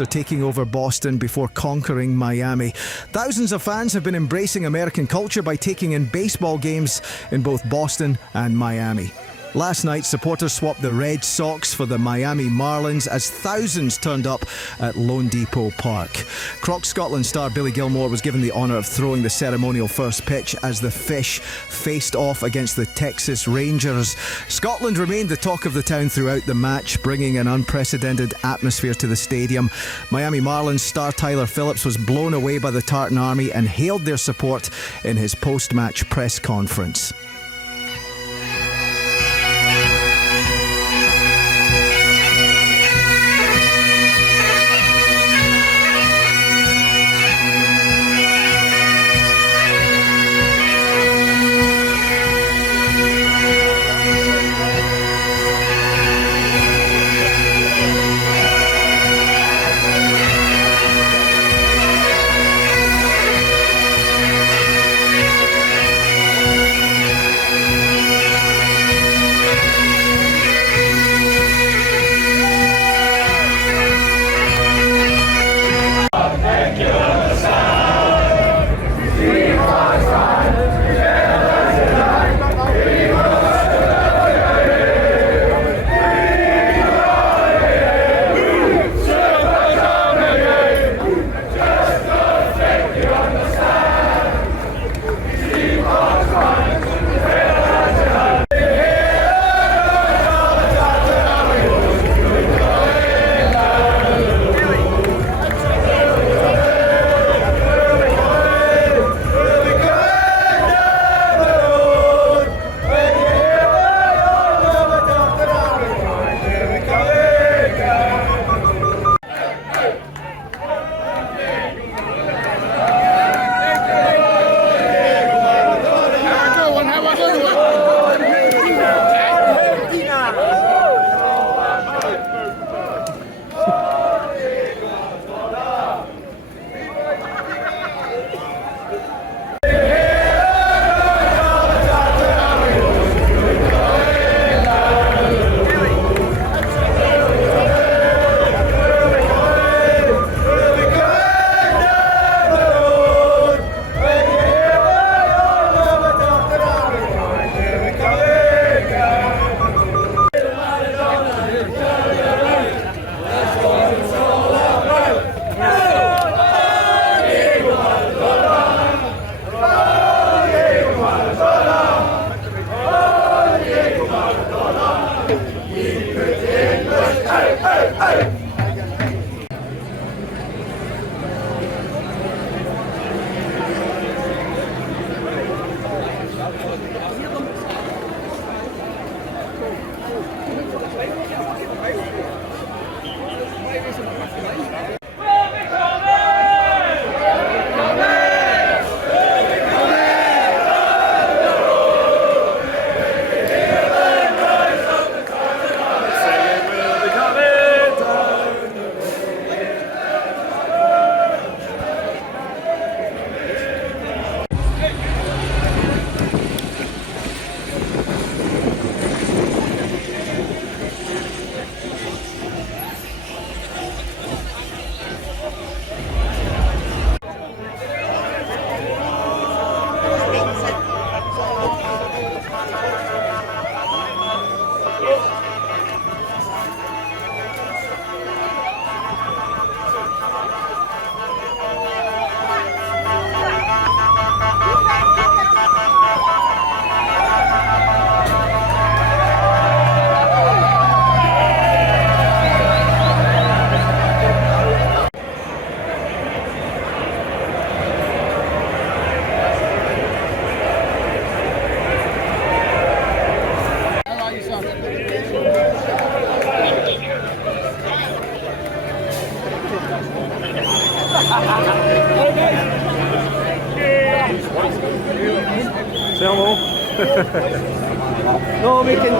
They're taking over Boston before conquering Miami. Thousands of fans have been embracing American culture by taking in baseball games in both Boston and Miami. Last night, supporters swapped the Red Sox for the Miami Marlins as thousands turned up at Lone Depot Park. Croc Scotland star Billy Gilmour was given the honour of throwing the ceremonial first pitch as the Fish faced off against the Texas Rangers. Scotland remained the talk of the town throughout the match, bringing an unprecedented atmosphere to the stadium. Miami Marlins star Tyler Phillips was blown away by the Tartan Army and hailed their support in his post-match press conference. Say hello. No, we can.